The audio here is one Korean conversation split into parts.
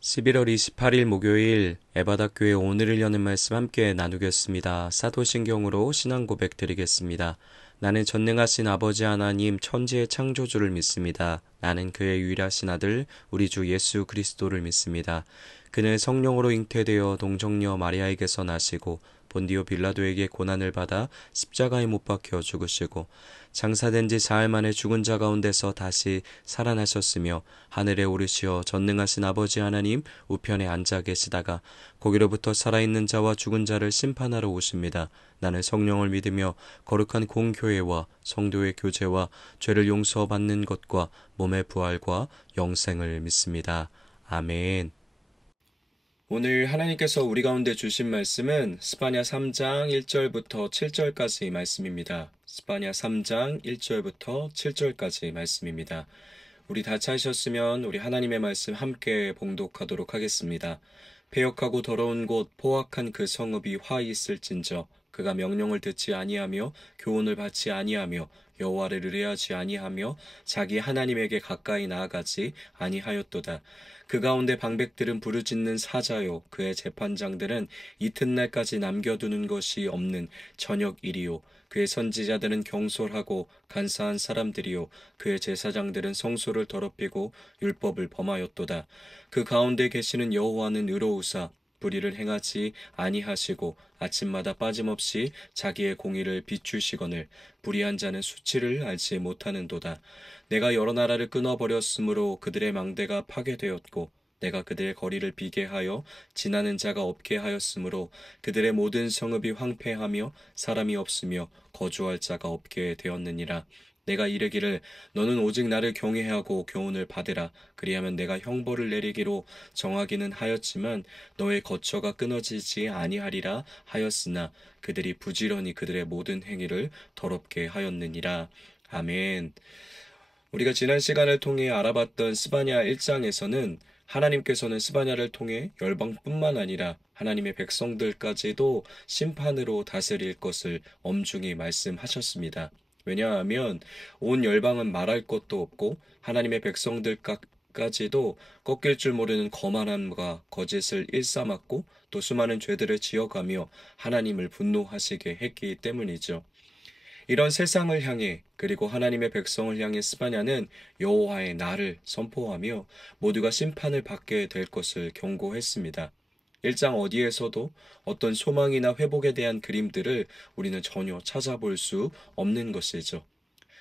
11월 28일 목요일 에바다교회 오늘을 여는 말씀 함께 나누겠습니다. 사도신경으로 신앙 고백 드리겠습니다. 나는 전능하신 아버지 하나님 천지의 창조주를 믿습니다. 나는 그의 유일하신 아들 우리 주 예수 그리스도를 믿습니다. 그는 성령으로 잉태되어 동정녀 마리아에게서 나시고 본디오 빌라도에게 고난을 받아 십자가에 못 박혀 죽으시고 장사된 지 사흘 만에 죽은 자 가운데서 다시 살아나셨으며 하늘에 오르시어 전능하신 아버지 하나님 우편에 앉아 계시다가 거기로부터 살아있는 자와 죽은 자를 심판하러 오십니다. 나는 성령을 믿으며 거룩한 공교회와 성도의 교제와 죄를 용서받는 것과 몸의 부활과 영생을 믿습니다. 아멘. 오늘 하나님께서 우리 가운데 주신 말씀은 스바냐 3장 1절부터 7절까지 말씀입니다. 스바냐 3장 1절부터 7절까지 말씀입니다. 우리 다 찾으셨으면 우리 하나님의 말씀 함께 봉독하도록 하겠습니다. 패역하고 더러운 곳 포악한 그 성읍이 화 있을진저 그가 명령을 듣지 아니하며 교훈을 받지 아니하며 여호와를 의뢰하지 아니하며 자기 하나님에게 가까이 나아가지 아니하였도다. 그 가운데 방백들은 부르짖는 사자요 그의 재판장들은 이튿날까지 남겨두는 것이 없는 저녁 일이요 그의 선지자들은 경솔하고 간사한 사람들이요 그의 제사장들은 성소를 더럽히고 율법을 범하였도다. 그 가운데 계시는 여호와는 의로우사 불의를 행하지 아니하시고 아침마다 빠짐없이 자기의 공의를 비추시거늘 불의한 자는 수치를 알지 못하는도다. 내가 여러 나라를 끊어버렸으므로 그들의 망대가 파괴되었고 내가 그들의 거리를 비게 하여 지나는 자가 없게 하였으므로 그들의 모든 성읍이 황폐하며 사람이 없으며 거주할 자가 없게 되었느니라. 내가 이르기를 너는 오직 나를 경외하고 교훈을 받으라. 그리하면 내가 형벌을 내리기로 정하기는 하였지만 너의 거처가 끊어지지 아니하리라 하였으나 그들이 부지런히 그들의 모든 행위를 더럽게 하였느니라. 아멘. 우리가 지난 시간을 통해 알아봤던 스바냐 1장에서는 하나님께서는 스바냐를 통해 열방뿐만 아니라 하나님의 백성들까지도 심판으로 다스릴 것을 엄중히 말씀하셨습니다. 왜냐하면 온 열방은 말할 것도 없고 하나님의 백성들까지도 꺾일 줄 모르는 거만함과 거짓을 일삼았고 또 수많은 죄들을 지어가며 하나님을 분노하시게 했기 때문이죠. 이런 세상을 향해 그리고 하나님의 백성을 향해 스바냐는 여호와의 날을 선포하며 모두가 심판을 받게 될 것을 경고했습니다. 1장 어디에서도 어떤 소망이나 회복에 대한 그림들을 우리는 전혀 찾아볼 수 없는 것이죠.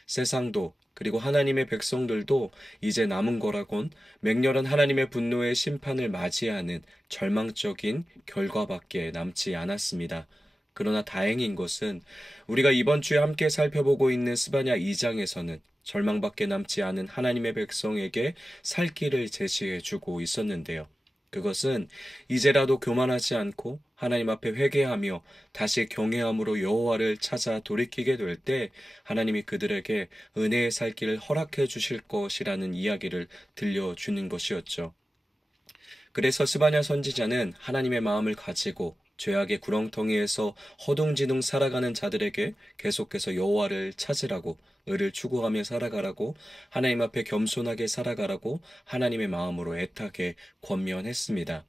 세상도 그리고 하나님의 백성들도 이제 남은 거라곤 맹렬한 하나님의 분노의 심판을 맞이하는 절망적인 결과밖에 남지 않았습니다. 그러나 다행인 것은 우리가 이번 주에 함께 살펴보고 있는 스바냐 2장에서는 절망밖에 남지 않은 하나님의 백성에게 살 길을 제시해 주고 있었는데요. 그것은 이제라도 교만하지 않고 하나님 앞에 회개하며 다시 경외함으로 여호와를 찾아 돌이키게 될 때 하나님이 그들에게 은혜의 살 길을 허락해 주실 것이라는 이야기를 들려주는 것이었죠. 그래서 스바냐 선지자는 하나님의 마음을 가지고 죄악의 구렁텅이에서 허둥지둥 살아가는 자들에게 계속해서 여호와를 찾으라고 의를 추구하며 살아가라고 하나님 앞에 겸손하게 살아가라고 하나님의 마음으로 애타게 권면했습니다.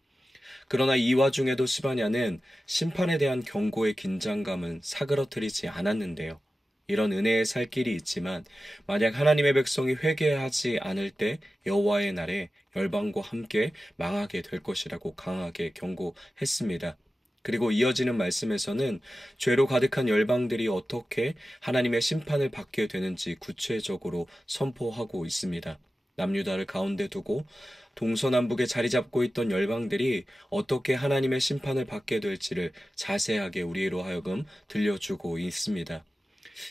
그러나 이 와중에도 스바냐는 심판에 대한 경고의 긴장감은 사그러뜨리지 않았는데요. 이런 은혜의 살 길이 있지만 만약 하나님의 백성이 회개하지 않을 때 여호와의 날에 열방과 함께 망하게 될 것이라고 강하게 경고했습니다. 그리고 이어지는 말씀에서는 죄로 가득한 열방들이 어떻게 하나님의 심판을 받게 되는지 구체적으로 선포하고 있습니다. 남유다를 가운데 두고 동서남북에 자리 잡고 있던 열방들이 어떻게 하나님의 심판을 받게 될지를 자세하게 우리로 하여금 들려주고 있습니다.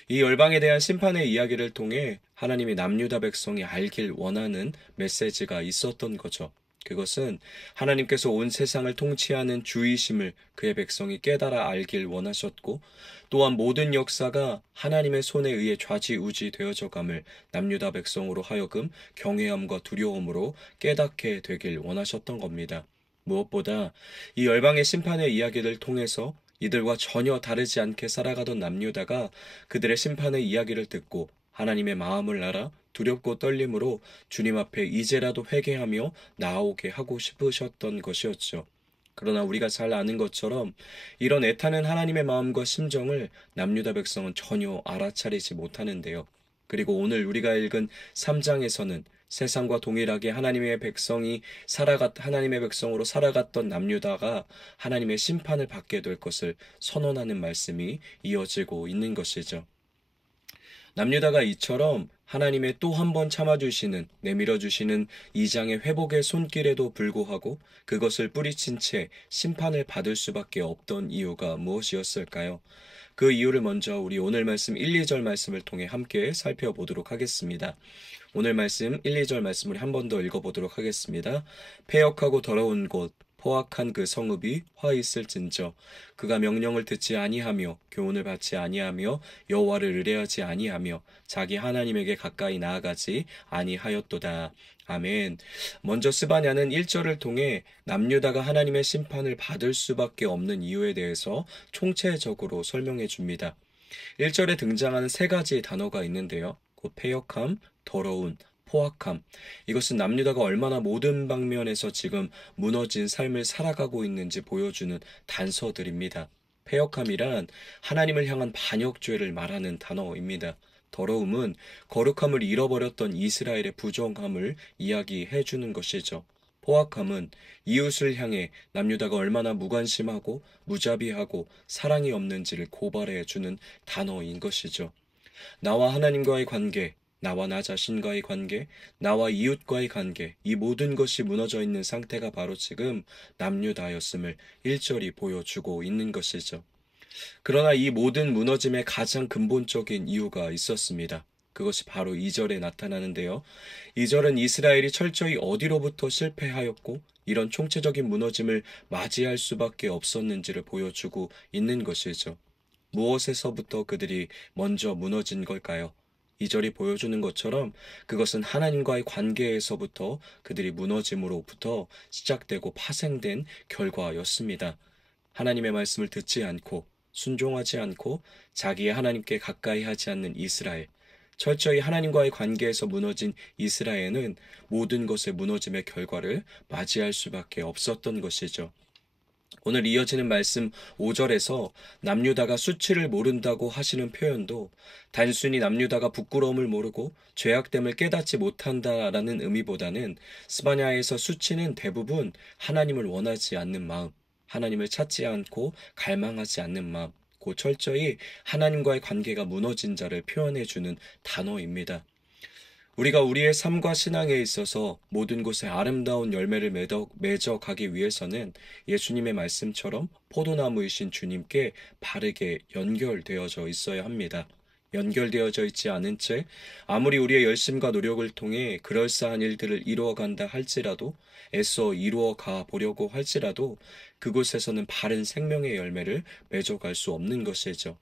이 열방에 대한 심판의 이야기를 통해 하나님이 남유다 백성이 알길 원하는 메시지가 있었던 거죠. 그것은 하나님께서 온 세상을 통치하는 주이심을 그의 백성이 깨달아 알길 원하셨고 또한 모든 역사가 하나님의 손에 의해 좌지우지 되어져감을 남유다 백성으로 하여금 경외함과 두려움으로 깨닫게 되길 원하셨던 겁니다. 무엇보다 이 열방의 심판의 이야기를 통해서 이들과 전혀 다르지 않게 살아가던 남유다가 그들의 심판의 이야기를 듣고 하나님의 마음을 알아 두렵고 떨림으로 주님 앞에 이제라도 회개하며 나아오게 하고 싶으셨던 것이었죠. 그러나 우리가 잘 아는 것처럼 이런 애타는 하나님의 마음과 심정을 남유다 백성은 전혀 알아차리지 못하는데요. 그리고 오늘 우리가 읽은 3장에서는 세상과 동일하게 하나님의 백성으로 살아갔던 남유다가 하나님의 심판을 받게 될 것을 선언하는 말씀이 이어지고 있는 것이죠. 남유다가 이처럼 하나님의 또 한 번 참아주시는, 내밀어주시는 2장의 회복의 손길에도 불구하고 그것을 뿌리친 채 심판을 받을 수밖에 없던 이유가 무엇이었을까요? 그 이유를 먼저 우리 오늘 말씀 1, 2절 말씀을 통해 함께 살펴보도록 하겠습니다. 오늘 말씀 1, 2절 말씀을 한 번 더 읽어보도록 하겠습니다. 패역하고 더러운 곳, 포악한 그 성읍이 화 있을진저 그가 명령을 듣지 아니하며 교훈을 받지 아니하며 여호와를 의뢰하지 아니하며 자기 하나님에게 가까이 나아가지 아니하였도다. 아멘. 먼저 스바냐는 1절을 통해 남유다가 하나님의 심판을 받을 수밖에 없는 이유에 대해서 총체적으로 설명해 줍니다. 1절에 등장하는 세 가지 단어가 있는데요. 곧 패역함, 더러운, 포악함. 이것은 남유다가 얼마나 모든 방면에서 지금 무너진 삶을 살아가고 있는지 보여주는 단서들입니다. 패역함이란 하나님을 향한 반역죄를 말하는 단어입니다. 더러움은 거룩함을 잃어버렸던 이스라엘의 부정함을 이야기해 주는 것이죠. 포악함은 이웃을 향해 남유다가 얼마나 무관심하고 무자비하고 사랑이 없는지를 고발해 주는 단어인 것이죠. 나와 하나님과의 관계, 나와 나 자신과의 관계, 나와 이웃과의 관계, 이 모든 것이 무너져 있는 상태가 바로 지금 남유다였음을 1절이 보여주고 있는 것이죠. 그러나 이 모든 무너짐의 가장 근본적인 이유가 있었습니다. 그것이 바로 2절에 나타나는데요. 2절은 이스라엘이 철저히 어디로부터 실패하였고 이런 총체적인 무너짐을 맞이할 수밖에 없었는지를 보여주고 있는 것이죠. 무엇에서부터 그들이 먼저 무너진 걸까요? 2절이 보여주는 것처럼 그것은 하나님과의 관계에서부터 그들이 무너짐으로부터 시작되고 파생된 결과였습니다. 하나님의 말씀을 듣지 않고 순종하지 않고 자기의 하나님께 가까이 하지 않는 이스라엘, 철저히 하나님과의 관계에서 무너진 이스라엘은 모든 것의 무너짐의 결과를 맞이할 수밖에 없었던 것이죠. 오늘 이어지는 말씀 5절에서 남유다가 수치를 모른다고 하시는 표현도 단순히 남유다가 부끄러움을 모르고 죄악됨을 깨닫지 못한다라는 의미보다는 스바냐에서 수치는 대부분 하나님을 원하지 않는 마음, 하나님을 찾지 않고 갈망하지 않는 마음, 곧 철저히 하나님과의 관계가 무너진 자를 표현해주는 단어입니다. 우리가 우리의 삶과 신앙에 있어서 모든 곳에 아름다운 열매를 맺어가기 위해서는 예수님의 말씀처럼 포도나무이신 주님께 바르게 연결되어져 있어야 합니다. 연결되어져 있지 않은 채 아무리 우리의 열심과 노력을 통해 그럴싸한 일들을 이루어간다 할지라도 애써 이루어가 보려고 할지라도 그곳에서는 바른 생명의 열매를 맺어갈 수 없는 것이죠.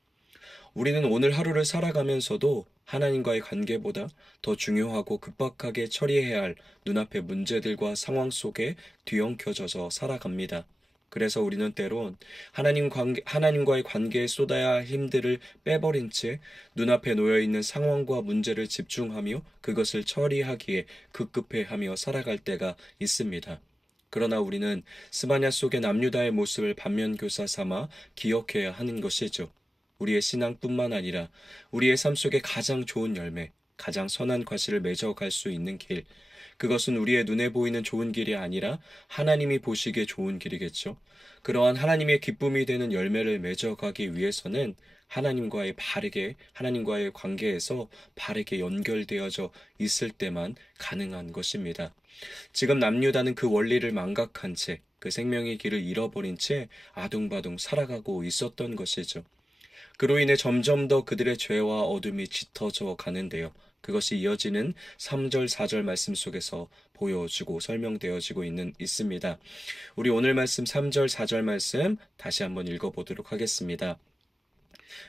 우리는 오늘 하루를 살아가면서도 하나님과의 관계보다 더 중요하고 급박하게 처리해야 할 눈앞의 문제들과 상황 속에 뒤엉켜져서 살아갑니다. 그래서 우리는 때론 하나님과의 관계에 쏟아야 할 힘들을 빼버린 채 눈앞에 놓여있는 상황과 문제를 집중하며 그것을 처리하기에 급급해하며 살아갈 때가 있습니다. 그러나 우리는 스바냐 속의 남유다의 모습을 반면교사 삼아 기억해야 하는 것이죠. 우리의 신앙뿐만 아니라 우리의 삶 속에 가장 좋은 열매, 가장 선한 과실을 맺어갈 수 있는 길, 그것은 우리의 눈에 보이는 좋은 길이 아니라 하나님이 보시기에 좋은 길이겠죠. 그러한 하나님의 기쁨이 되는 열매를 맺어가기 위해서는 하나님과의 관계에서 바르게 연결되어져 있을 때만 가능한 것입니다. 지금 남유다는 그 원리를 망각한 채 그 생명의 길을 잃어버린 채 아둥바둥 살아가고 있었던 것이죠. 그로 인해 점점 더 그들의 죄와 어둠이 짙어져 가는데요. 그것이 이어지는 3절, 4절 말씀 속에서 보여주고 설명되어지고 있습니다. 우리 오늘 말씀 3절, 4절 말씀 다시 한번 읽어보도록 하겠습니다.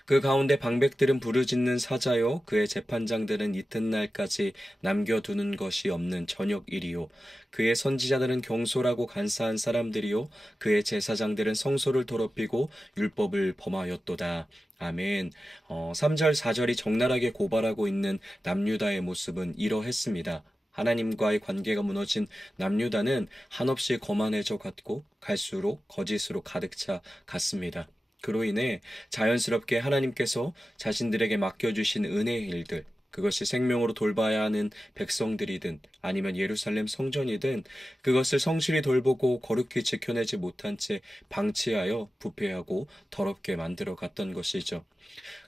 그 가운데 방백들은 부르짖는 사자요 그의 재판장들은 이튿날까지 남겨두는 것이 없는 저녁일이요 그의 선지자들은 경솔하고 간사한 사람들이요 그의 제사장들은 성소를 더럽히고 율법을 범하였도다. 아멘. 3절, 4절이 적나라하게 고발하고 있는 남유다의 모습은 이러했습니다. 하나님과의 관계가 무너진 남유다는 한없이 거만해져 갔고 갈수록 거짓으로 가득 차 갔습니다. 그로 인해 자연스럽게 하나님께서 자신들에게 맡겨주신 은혜의 일들, 그것이 생명으로 돌봐야 하는 백성들이든 아니면 예루살렘 성전이든 그것을 성실히 돌보고 거룩히 지켜내지 못한 채 방치하여 부패하고 더럽게 만들어 갔던 것이죠.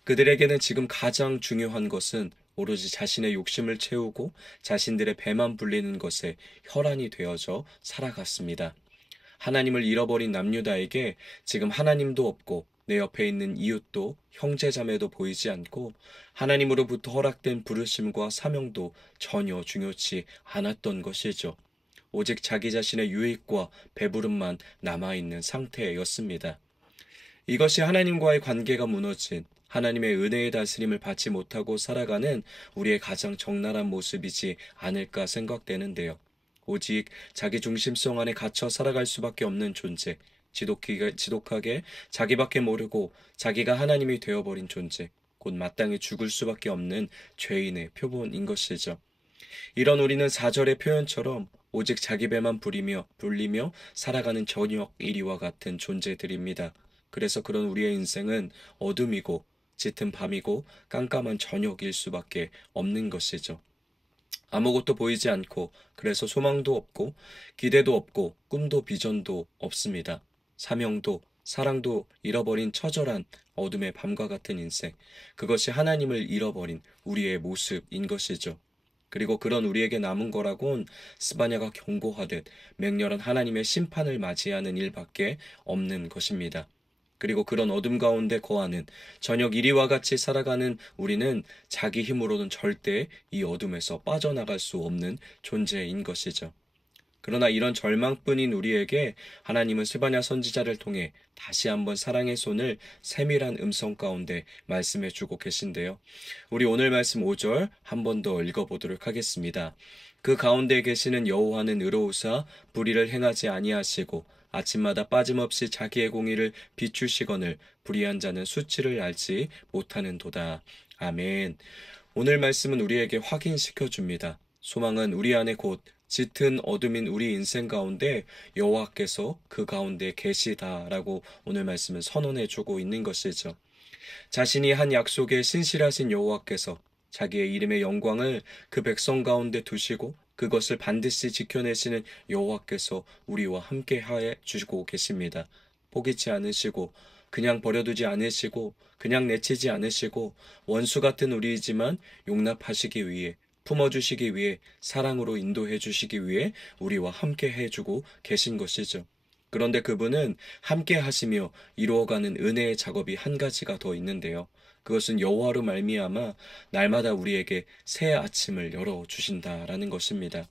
그들에게는 지금 가장 중요한 것은 오로지 자신의 욕심을 채우고 자신들의 배만 불리는 것에 혈안이 되어져 살아갔습니다. 하나님을 잃어버린 남유다에게 지금 하나님도 없고 내 옆에 있는 이웃도 형제자매도 보이지 않고 하나님으로부터 허락된 부르심과 사명도 전혀 중요치 않았던 것이죠. 오직 자기 자신의 유익과 배부름만 남아있는 상태였습니다. 이것이 하나님과의 관계가 무너진 하나님의 은혜의 다스림을 받지 못하고 살아가는 우리의 가장 적나라한 모습이지 않을까 생각되는데요. 오직 자기 중심성 안에 갇혀 살아갈 수밖에 없는 존재, 지독하게 자기밖에 모르고 자기가 하나님이 되어버린 존재, 곧 마땅히 죽을 수밖에 없는 죄인의 표본인 것이죠. 이런 우리는 4절의 표현처럼 오직 자기 배만 불리며 살아가는 저녁 이리와 같은 존재들입니다. 그래서 그런 우리의 인생은 어둠이고 짙은 밤이고 깜깜한 저녁일 수밖에 없는 것이죠. 아무것도 보이지 않고 그래서 소망도 없고 기대도 없고 꿈도 비전도 없습니다. 사명도 사랑도 잃어버린 처절한 어둠의 밤과 같은 인생, 그것이 하나님을 잃어버린 우리의 모습인 것이죠. 그리고 그런 우리에게 남은 거라곤 스바냐가 경고하듯 맹렬한 하나님의 심판을 맞이하는 일밖에 없는 것입니다. 그리고 그런 어둠 가운데 거하는 저녁 이리와 같이 살아가는 우리는 자기 힘으로는 절대 이 어둠에서 빠져나갈 수 없는 존재인 것이죠. 그러나 이런 절망뿐인 우리에게 하나님은 스바냐 선지자를 통해 다시 한번 사랑의 손을 세밀한 음성 가운데 말씀해 주고 계신데요. 우리 오늘 말씀 5절 한 번 더 읽어보도록 하겠습니다. 그 가운데 계시는 여호와는 의로우사 불의를 행하지 아니하시고 아침마다 빠짐없이 자기의 공의를 비추시거늘 불의한 자는 수치를 알지 못하는도다. 아멘. 오늘 말씀은 우리에게 확인시켜 줍니다. 소망은 우리 안에 곧 짙은 어둠인 우리 인생 가운데 여호와께서 그 가운데 계시다라고 오늘 말씀은 선언해 주고 있는 것이죠. 자신이 한 약속에 신실하신 여호와께서 자기의 이름의 영광을 그 백성 가운데 두시고 그것을 반드시 지켜내시는 여호와께서 우리와 함께 하여 주시고 계십니다. 포기치 않으시고 그냥 버려두지 않으시고 그냥 내치지 않으시고 원수 같은 우리이지만 용납하시기 위해 품어주시기 위해 사랑으로 인도해 주시기 위해 우리와 함께 해주고 계신 것이죠. 그런데 그분은 함께 하시며 이루어가는 은혜의 작업이 한 가지가 더 있는데요. 그것은 여호와로 말미암아 날마다 우리에게 새 아침을 열어주신다라는 것입니다.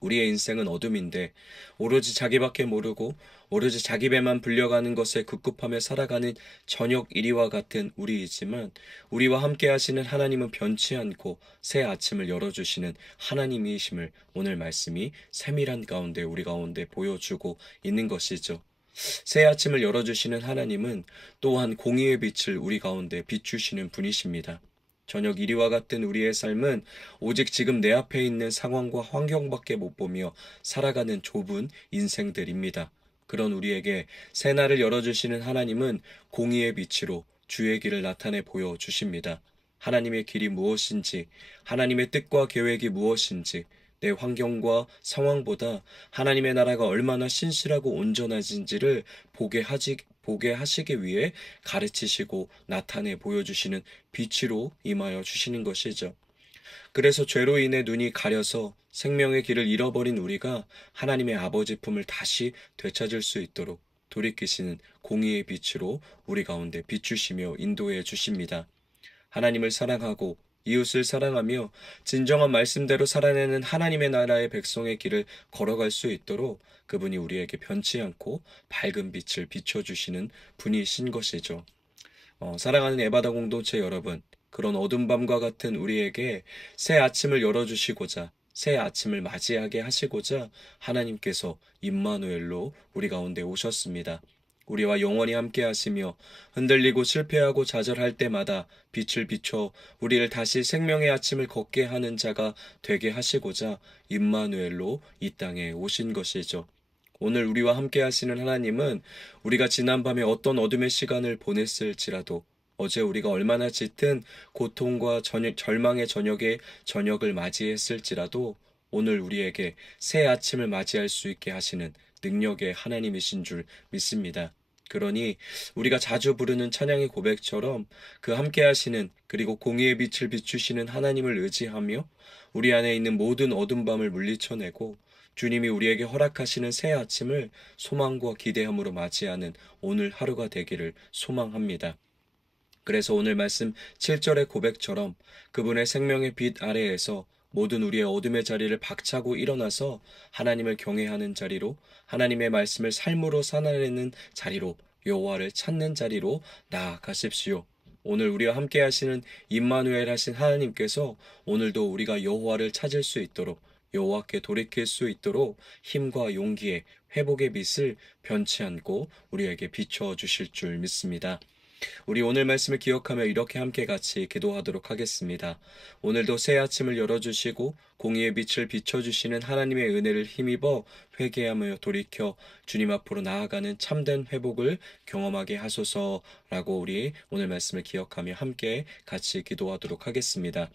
우리의 인생은 어둠인데 오로지 자기밖에 모르고 오로지 자기 배만 불려가는 것에 급급하며 살아가는 저녁 이리와 같은 우리이지만 우리와 함께 하시는 하나님은 변치 않고 새 아침을 열어주시는 하나님이심을 오늘 말씀이 세밀한 가운데 우리 가운데 보여주고 있는 것이죠. 새 아침을 열어주시는 하나님은 또한 공의의 빛을 우리 가운데 비추시는 분이십니다. 저녁 이리와 같은 우리의 삶은 오직 지금 내 앞에 있는 상황과 환경밖에 못 보며 살아가는 좁은 인생들입니다. 그런 우리에게 새날을 열어주시는 하나님은 공의의 빛으로 주의 길을 나타내 보여주십니다. 하나님의 길이 무엇인지, 하나님의 뜻과 계획이 무엇인지, 내 환경과 상황보다 하나님의 나라가 얼마나 신실하고 온전하신지를 보게 하시기 위해 가르치시고 나타내 보여주시는 빛으로 임하여 주시는 것이죠. 그래서 죄로 인해 눈이 가려서 생명의 길을 잃어버린 우리가 하나님의 아버지 품을 다시 되찾을 수 있도록 돌이키시는 공의의 빛으로 우리 가운데 비추시며 인도해 주십니다. 하나님을 사랑하고 이웃을 사랑하며 진정한 말씀대로 살아내는 하나님의 나라의 백성의 길을 걸어갈 수 있도록 그분이 우리에게 변치 않고 밝은 빛을 비춰주시는 분이신 것이죠. 사랑하는 에바다 공동체 여러분, 그런 어둠 밤과 같은 우리에게 새 아침을 열어주시고자 새 아침을 맞이하게 하시고자 하나님께서 임마누엘로 우리 가운데 오셨습니다. 우리와 영원히 함께 하시며 흔들리고 실패하고 좌절할 때마다 빛을 비춰 우리를 다시 생명의 아침을 걷게 하는 자가 되게 하시고자 임마누엘로 이 땅에 오신 것이죠. 오늘 우리와 함께 하시는 하나님은 우리가 지난밤에 어떤 어둠의 시간을 보냈을지라도 어제 우리가 얼마나 짙은 고통과 절망의 저녁을 맞이했을지라도 오늘 우리에게 새 아침을 맞이할 수 있게 하시는 능력의 하나님이신 줄 믿습니다. 그러니 우리가 자주 부르는 찬양의 고백처럼 그 함께 하시는 그리고 공의의 빛을 비추시는 하나님을 의지하며 우리 안에 있는 모든 어둠 밤을 물리쳐내고 주님이 우리에게 허락하시는 새 아침을 소망과 기대함으로 맞이하는 오늘 하루가 되기를 소망합니다. 그래서 오늘 말씀 7절의 고백처럼 그분의 생명의 빛 아래에서 모든 우리의 어둠의 자리를 박차고 일어나서 하나님을 경외하는 자리로 하나님의 말씀을 삶으로 살아내는 자리로 여호와를 찾는 자리로 나아가십시오. 오늘 우리와 함께 하시는 임마누엘 하신 하나님께서 오늘도 우리가 여호와를 찾을 수 있도록 여호와께 돌이킬 수 있도록 힘과 용기의 회복의 빛을 변치 않고 우리에게 비춰 주실 줄 믿습니다. 우리 오늘 말씀을 기억하며 이렇게 함께 같이 기도하도록 하겠습니다. 오늘도 새 아침을 열어주시고 공의의 빛을 비춰주시는 하나님의 은혜를 힘입어 회개하며 돌이켜 주님 앞으로 나아가는 참된 회복을 경험하게 하소서라고 우리 오늘 말씀을 기억하며 함께 같이 기도하도록 하겠습니다.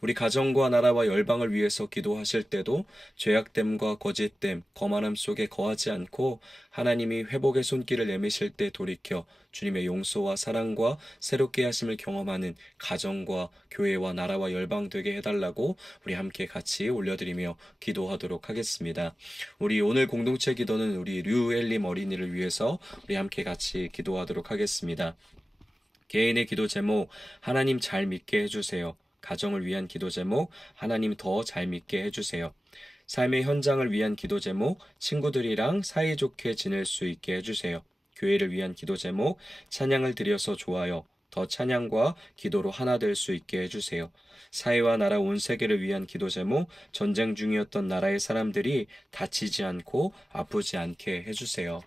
우리 가정과 나라와 열방을 위해서 기도하실 때도 죄악됨과 거짓됨, 거만함 속에 거하지 않고 하나님이 회복의 손길을 내미실 때 돌이켜 주님의 용서와 사랑과 새롭게 하심을 경험하는 가정과 교회와 나라와 열방 되게 해달라고 우리 함께 같이 올려드리며 기도하도록 하겠습니다. 우리 오늘 공동체 기도는 우리 류엘림 어린이를 위해서 우리 함께 같이 기도하도록 하겠습니다. 개인의 기도 제목 하나님 잘 믿게 해주세요. 가정을 위한 기도 제목 하나님 더 잘 믿게 해주세요. 삶의 현장을 위한 기도 제목 친구들이랑 사이좋게 지낼 수 있게 해주세요. 교회를 위한 기도 제목 찬양을 드려서 좋아요. 더 찬양과 기도로 하나 될 수 있게 해주세요. 사회와 나라 온 세계를 위한 기도 제목 전쟁 중이었던 나라의 사람들이 다치지 않고 아프지 않게 해주세요.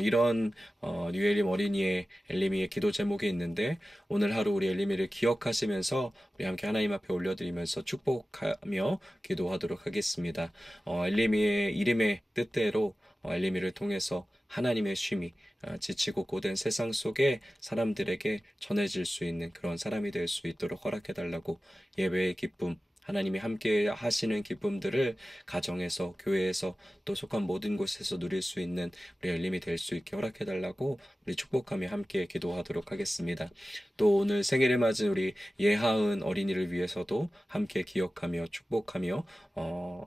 이런 류엘림 어린이의 엘리미의 기도 제목이 있는데 오늘 하루 우리 엘리미를 기억하시면서 우리 함께 하나님 앞에 올려드리면서 축복하며 기도하도록 하겠습니다. 엘리미의 이름의 뜻대로 엘리미를 통해서 하나님의 쉼이 지치고 고된 세상 속에 사람들에게 전해질 수 있는 그런 사람이 될 수 있도록 허락해달라고 예배의 기쁨 하나님이 함께 하시는 기쁨들을 가정에서 교회에서 또 속한 모든 곳에서 누릴 수 있는 우리 엘림이 될 수 있게 허락해달라고 우리 축복하며 함께 기도하도록 하겠습니다. 또 오늘 생일을 맞은 우리 예하은 어린이를 위해서도 함께 기억하며 축복하며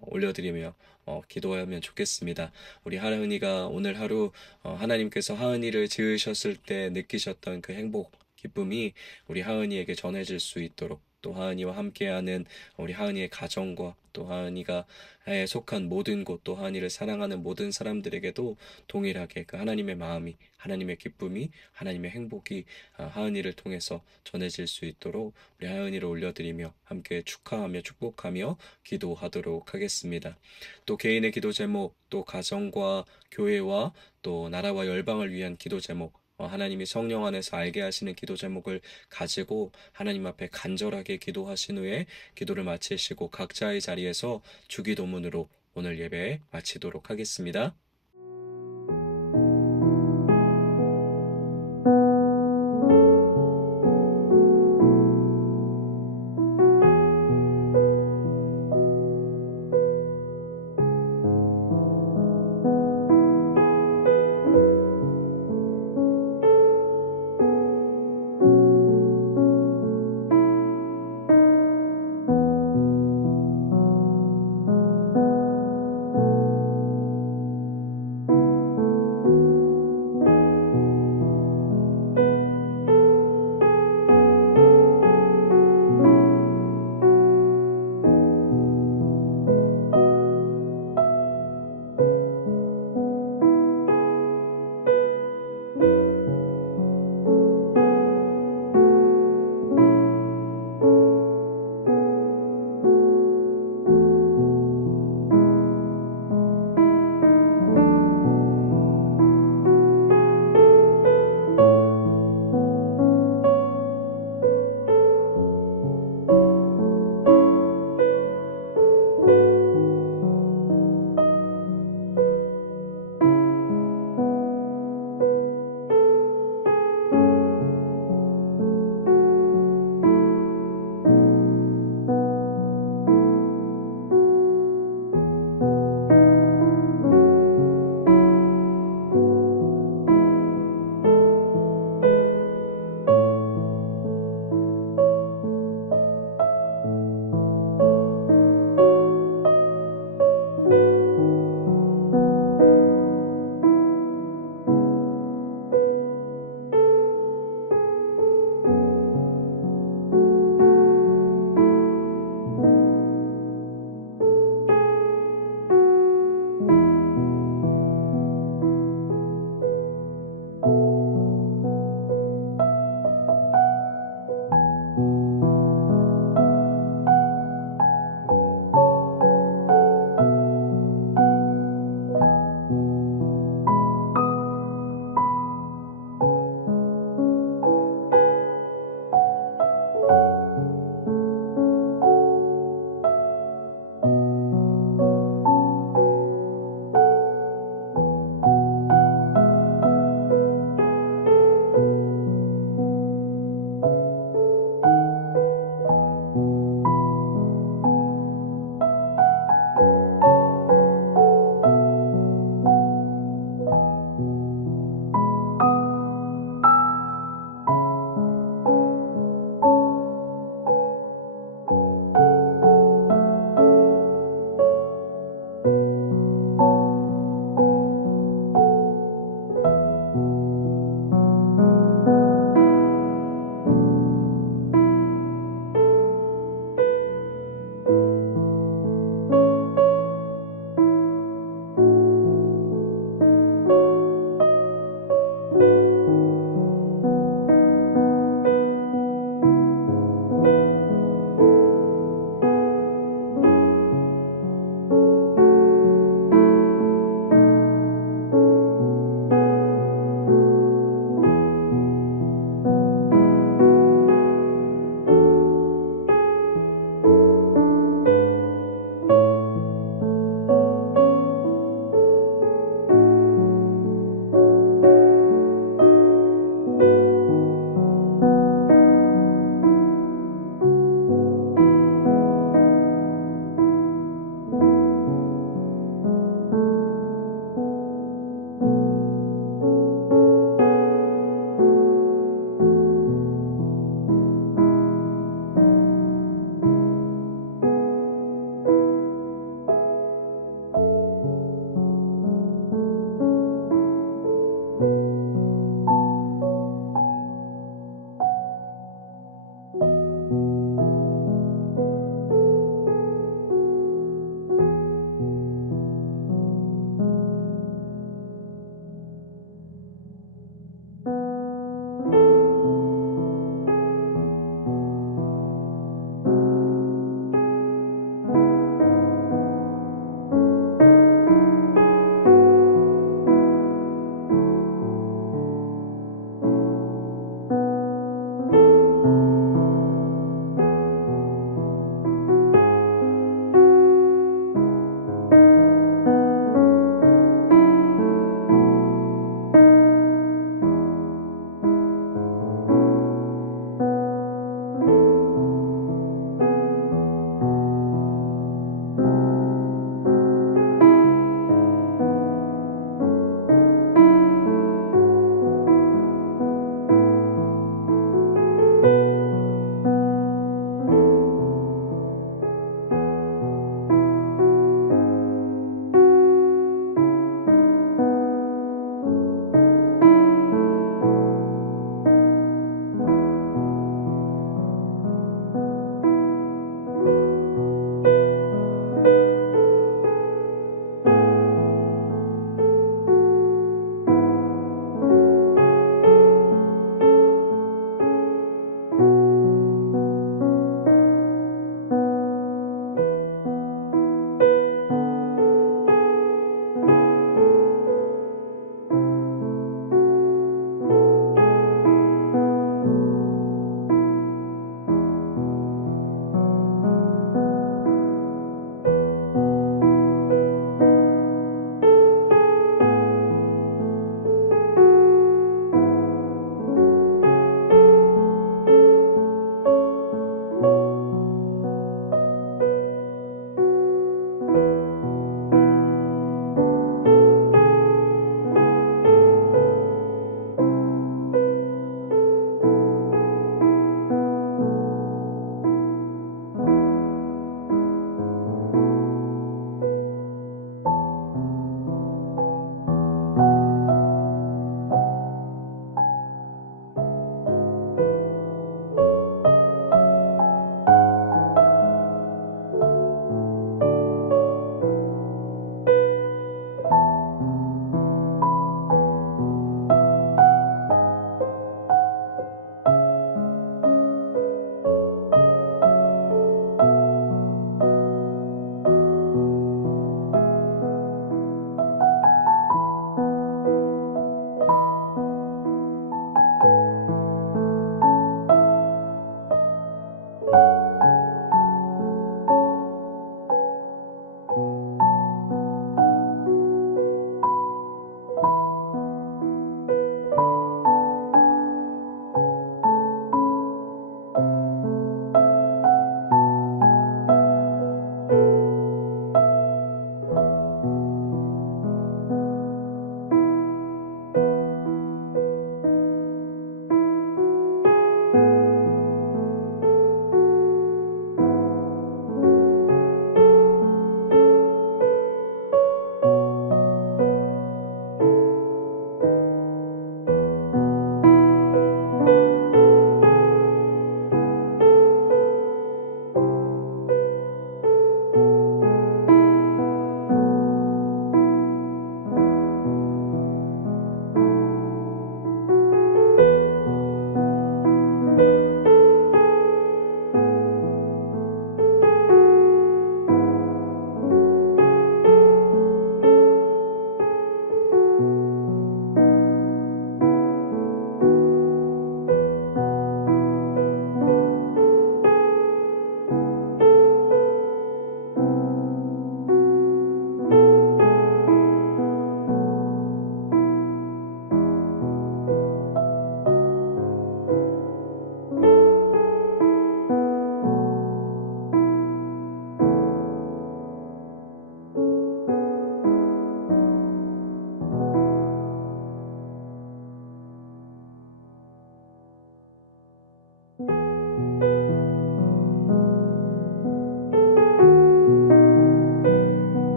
올려드리며 기도하면 좋겠습니다. 우리 하은이가 오늘 하루 하나님께서 하은이를 지으셨을 때 느끼셨던 그 행복 기쁨이 우리 하은이에게 전해질 수 있도록 또 하은이와 함께하는 우리 하은이의 가정과 또 하은이가 속한 모든 곳 또 하은이를 사랑하는 모든 사람들에게도 동일하게 그 하나님의 마음이 하나님의 기쁨이 하나님의 행복이 하은이를 통해서 전해질 수 있도록 우리 하은이를 올려드리며 함께 축하하며 축복하며 기도하도록 하겠습니다. 또 개인의 기도 제목 또 가정과 교회와 또 나라와 열방을 위한 기도 제목 하나님이 성령 안에서 알게 하시는 기도 제목을 가지고 하나님 앞에 간절하게 기도하신 후에 기도를 마치시고 각자의 자리에서 주기도문으로 오늘 예배 마치도록 하겠습니다.